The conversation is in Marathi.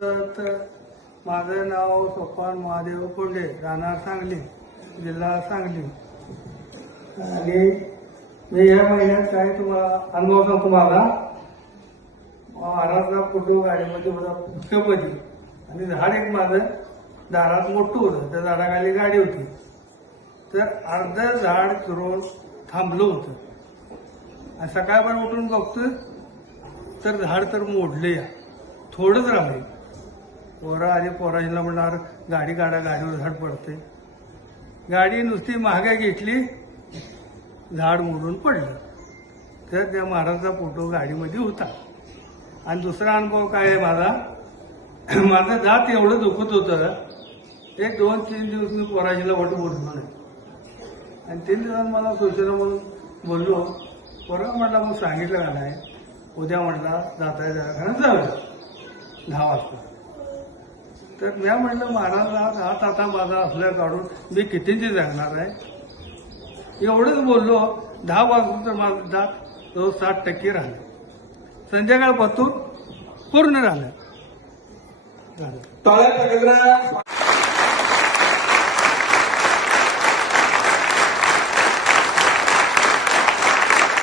तर माझं नाव सोपान महादेव कोंडे, राहणार सांगली, जिल्हा सांगली. आणि मी या महिन्यात काय तुम्हाला अनुभव सांगतो. माझा महाराजला फोटो गाडीमध्ये होता पुष्कळपती, आणि झाड एक माझं दारात मोठं होतं. त्या झाडाखाली गाडी होती. तर अर्ध झाड फिरून थांबलं होतं. आणि सकाळपर्यंत उठून बघतोय तर झाड तर मोडले, या थोडंच राहिले. पोरं आली, पोराजीला म्हणणार गाडी काढा, गाडीवर झाड पडते. गाडी नुसती महागाई घेतली, झाड मोडून पडलं. तर त्या महाराजचा फोटो गाडीमध्ये होता. आणि दुसरा अनुभव काय आहे माझा, माझं दात एवढं दुखत होतं, एक 2-3 दिवस मी पोराजीला वाटू बोललो नाही. आणि 3 दिवसांनी मला सोशल म्हणून बोललो. पोरा म्हटला मग सांगितलं का नाही, उद्या म्हटला जाता जाऊया 10 वाजता. तर मी म्हटलं महाराजला हात आता माझा असल्या काढून मी कितींची जगणार आहे. एवढंच बोललो. 10 वाजता तर माझं दात तो 60% राहिलं. संध्याकाळपासून पूर्ण राहिलं. टाळ्या